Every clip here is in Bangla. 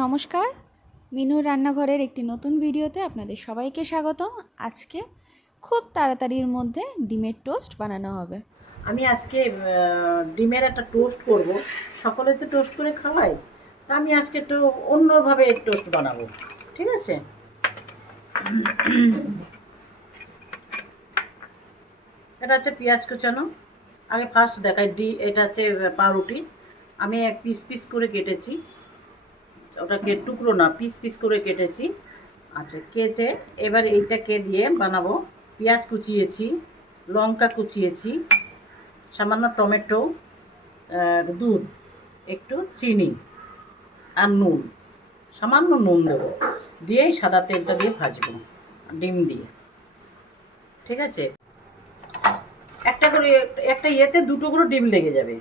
নমস্কার। মিনুর রান্নাঘরের একটি নতুন ভিডিওতে আপনাদের সবাইকে স্বাগতম। আজকে খুব তাড়াতাড়ির মধ্যে ডিমের টোস্ট বানানো হবে। আমি আজকে ডিমের একটা টোস্ট করব। সকলে তো টোস্ট করে খাওয়াই তা আমি আজকে একটু অন্যভাবে টোস্ট বানাবো। ঠিক আছে? এটা হচ্ছে পেঁয়াজ কুচানো। আগে ফার্স্ট দেখাই ডি, এটা হচ্ছে পাউরুটি। আমি এক পিস পিস করে কেটেছি। ওটাকে টুকরো না পিস পিস করে কেটেছি। আচ্ছা কেটে এবার এইটাকে দিয়ে বানাবো। পেঁয়াজ কুচিয়েছি, লঙ্কা কুচিয়েছি, সামান্য টমেটো দুধ, একটু চিনি আর নুন, সামান্য নুন দেবো। দিয়েই সাদা তেলটা দিয়ে ভাজবো, ডিম দিয়ে। ঠিক আছে? একটা করে, একটা ইয়েতে দুটো করে ডিম লেগে যাবে।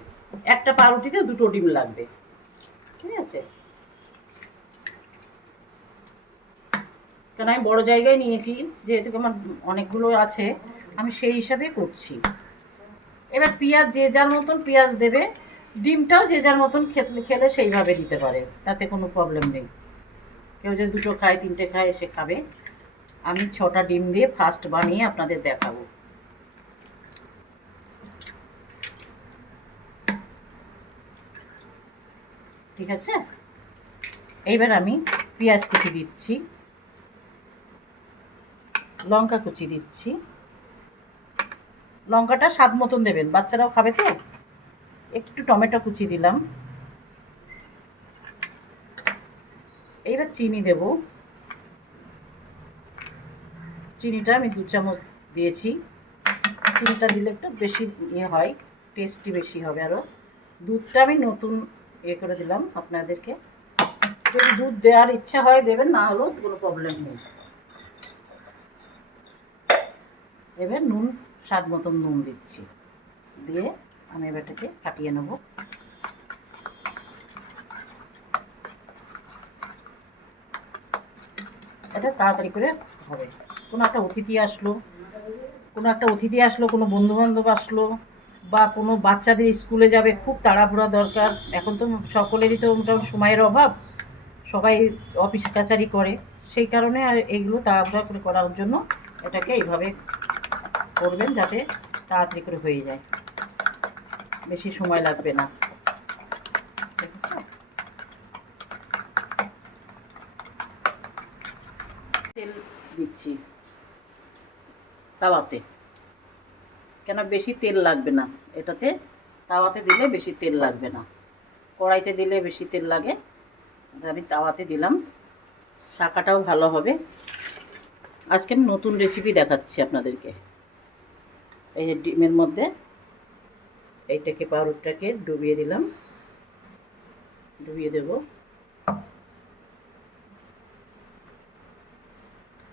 একটা পাউরুটিতে দুটো ডিম লাগবে। ঠিক আছে? কেন আমি বড় জায়গায় নিয়েছি, যেহেতু আমার অনেকগুলো আছে, আমি সেই হিসাবে করছি। এবার পেঁয়াজ যে যার মতন পেঁয়াজ দেবে, ডিমটাও যে যার মতন খেতে, খেলে সেইভাবে দিতে পারে, তাতে কোনো প্রবলেম নেই। কেউ যদি দুটো খায়, তিনটে খায়, সে খাবে। আমি ছটা ডিম দিয়ে ফার্স্ট বানিয়ে আপনাদের দেখাবো। ঠিক আছে? এইবার আমি পেঁয়াজ কুচি দিচ্ছি। লঙ্কা কুচি দিচ্ছি। লঙ্কাটা স্বাদ মতন দেবেন। বাচ্চারাও খাবে তো? একটু টমেটো কুচি দিলাম। এইবার চিনি দেব। চিনিটা আমি দু চামচ দিয়েছি। চিনিটা দিলে একটু বেশি ইয়ে হয় টেস্টি বেশি হবে আরও দুধটা আমি নতুন ইয়ে করে দিলাম আপনাদেরকে। যদি দুধ দেওয়ার ইচ্ছা হয় দেবেন, না হলেও কোনো প্রবলেম নেই। এবার নুন, স্বাদ মতন নুন দিচ্ছি। দিয়ে আমি এবারটাকে ফাটিয়ে নেব। এটা তাড়াতাড়ি করে হবে। কোনো একটা অতিথি আসলো, কোনো একটা অতিথি আসলো, কোনো বন্ধুবান্ধব আসলো, বা কোনো বাচ্চাদের স্কুলে যাবে, খুব তাড়াহুড়া দরকার। এখন তো সকলেরই তো মোটামুটি সময়ের অভাব, সবাই অফিস কাছারি করে। সেই কারণে আর এগুলো তাড়াহুড়া করে করার জন্য এটাকে এইভাবে করবেন যাতে তাড়াতাড়ি করে হয়ে যায়। বেশি সময় লাগবে না। তেল দিচ্ছি তাওয়াতে। কেন বেশি তেল লাগবে না? এটাতে তাওয়াতে দিলে বেশি তেল লাগবে না। কড়াইতে দিলে বেশি তেল লাগে। আমি তাওয়াতে দিলাম। শাকাটাও ভালো হবে। আজকে আমি নতুন রেসিপি দেখাচ্ছি আপনাদেরকে। এই যে ডিমের মধ্যে এইটাকে পাউরুটটাকে ডুবিয়ে দিলাম। ডুবিয়ে দেব।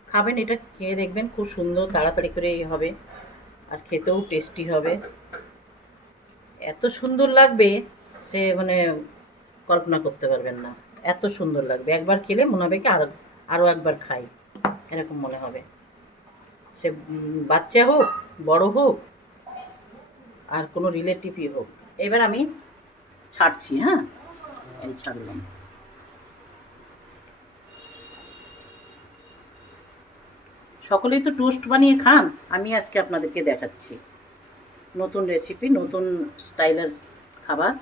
খাবেন, এটা খেয়ে দেখবেন খুব সুন্দর, তাড়াতাড়ি করে হবে আর খেতেও টেস্টি হবে। এত সুন্দর লাগবে সে মানে কল্পনা করতে পারবেন না। এত সুন্দর লাগবে। একবার খেলে মনে হবে কি আরও আরও একবার খাই। এরকম মনে হবে। সে বাচ্চা হোক বড় হোক আর কোনো রিলেটিভই হোক। এবার আমি ছাড়ছি হ্যাঁ? এই ছাড়লাম। সকলেই তো টোস্ট বানিয়ে খান, আমি আজকে আপনাদেরকে দেখাচ্ছি। নতুন রেসিপি নতুন স্টাইলের খাবার।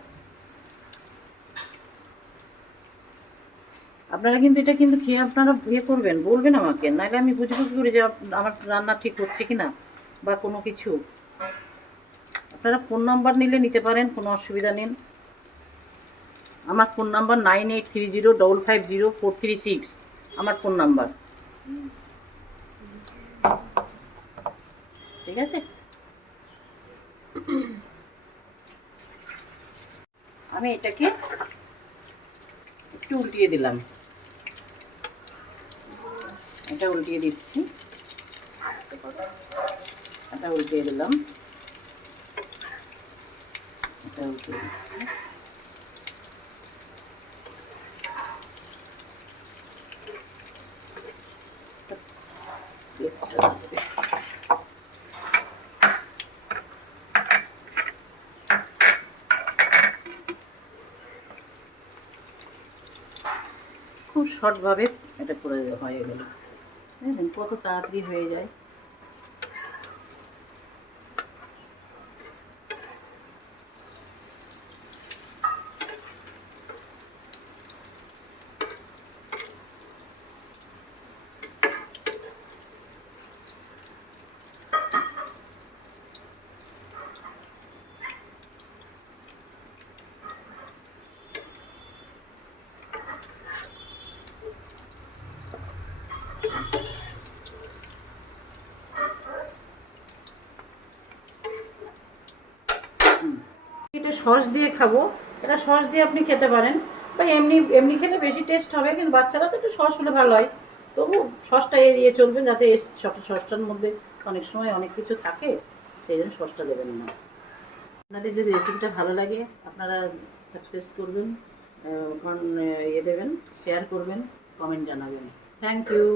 আপনারা কিন্তু এটা কিন্তু খেয়ে আপনারা ইয়ে করবেন, বলবেন আমাকে, নাহলে আমি বুঝব কী করে যে আমার রান্না ঠিক হচ্ছে কি না বা কোনো কিছু। আপনারা ফোন নাম্বার নিলে নিতে পারেন, কোনো অসুবিধা নেই। আমার phone number nine eight three zero double five zero four three six, আমার ফোন নাম্বার। ঠিক আছে? আমি এটাকে একটু উল্টিয়ে দিলাম। এটা উল্টিয়ে দিচ্ছি। এটা উল্টিয়ে দিলাম। এটা খুব শর্টভাবে এটা করে হয়ে গেল। কত তাড়াতাড়ি হয়ে যায় এটা সস দিয়ে খাব। এটা সস দিয়ে আপনি খেতে পারেন। বা এমনি এমনি খেলে বেশি টেস্ট হবে, কিন্তু বাচ্চারা তো একটু সস হলে ভালো হয়। তবু সসটা এড়িয়ে চলবেন যাতে সসটার মধ্যে অনেক সময় অনেক কিছু থাকে, সেই জন্য সসটা দেবেন না। আপনাদের যদি রেসিপিটা ভালো লাগে, আপনারা সাবস্ক্রাইব করবেন ইয়ে দেবেন শেয়ার করবেন কমেন্ট জানাবেন। Thank you